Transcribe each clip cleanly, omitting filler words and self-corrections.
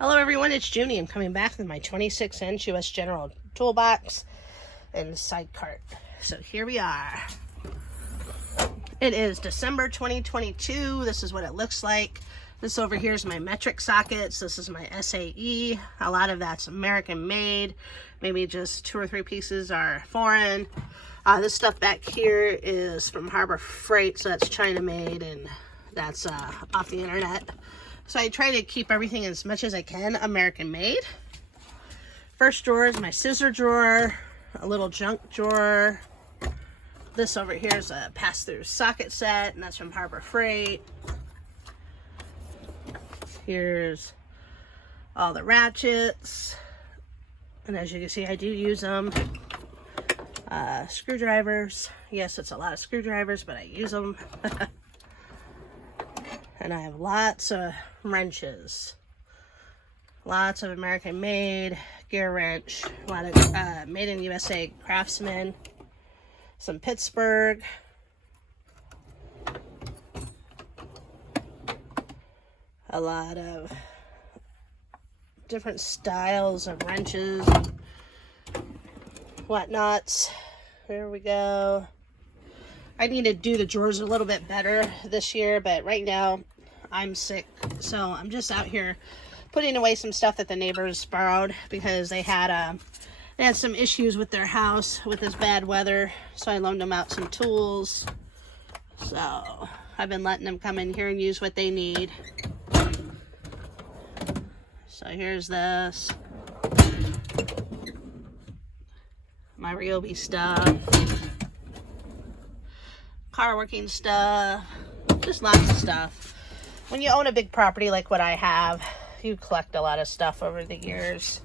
Hello everyone, it's Junie. I'm coming back with my 26-inch US General toolbox and side cart. So here we are. It is December 2022. This is what it looks like. This over here is my metric sockets. This is my SAE. A lot of that's American made. Maybe just 2 or 3 pieces are foreign. This stuff back here is from Harbor Freight, so that's China made, and that's off the internet. So I try to keep everything as much as I can American made. First drawer is my scissor drawer, a little junk drawer. This over here is a pass-through socket set, and that's from Harbor Freight. Here's all the ratchets. And as you can see, I do use them. Screwdrivers. Yes, it's a lot of screwdrivers, but I use them. And I have lots of wrenches. Lots of American made, gear wrench, a lot of made in USA Craftsman, some Pittsburgh, a lot of different styles of wrenches and whatnots. There we go. I need to do the drawers a little bit better this year, but right now I'm sick, so I'm just out here putting away some stuff that the neighbors borrowed because they had some issues with their house with this bad weather, so I loaned them out some tools. So I've been letting them come in here and use what they need. So here's this, my Ryobi stuff, car working stuff, just lots of stuff. When you own a big property like what I have, you collect a lot of stuff over the years.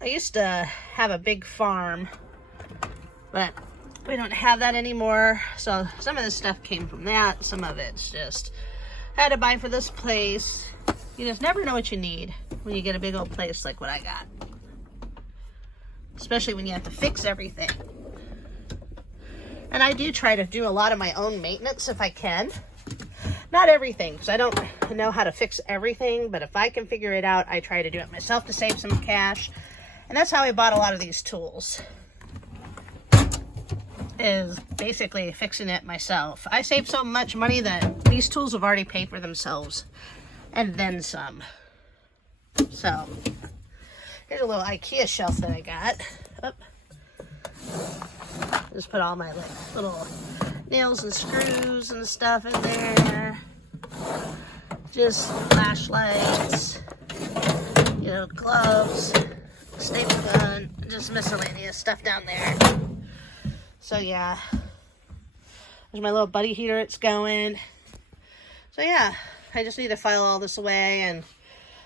I used to have a big farm, but we don't have that anymore. So some of this stuff came from that. Some of it's just had to buy for this place. You just never know what you need when you get a big old place like what I got. Especially when you have to fix everything. And I do try to do a lot of my own maintenance if I can. Not everything, because I don't know how to fix everything, but if I can figure it out, I try to do it myself to save some cash. And that's how I bought a lot of these tools, is basically fixing it myself. I saved so much money that these tools have already paid for themselves, and then some. So, here's a little IKEA shelf that I got. Just put all my little nails and screws and stuff in there. Just flashlights, gloves, staple gun, just miscellaneous stuff down there. So yeah, there's my little buddy heater, it's going. So yeah, I just need to file all this away, and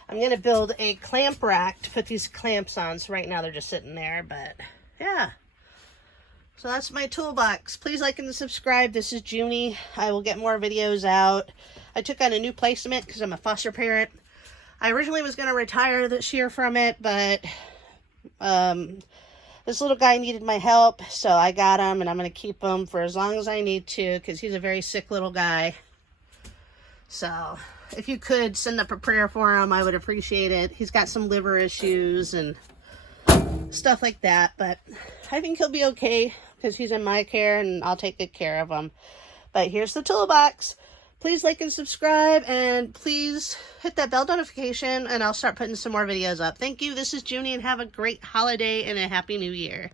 I'm gonna build a clamp rack to put these clamps on. So right now they're just sitting there, but yeah. So that's my toolbox. Please like and subscribe. This is Junie. I will get more videos out. I took on a new placement because I'm a foster parent. I originally was going to retire this year from it, but this little guy needed my help, so I got him, and I'm going to keep him for as long as I need to because he's a very sick little guy. So if you could send up a prayer for him, I would appreciate it. He's got some liver issues and stuff like that, but I think he'll be okay because he's in my care and I'll take good care of him. But here's the toolbox. Please like and subscribe, and please hit that bell notification, and I'll start putting some more videos up. Thank you. This is Junie, and have a great holiday and a happy new year.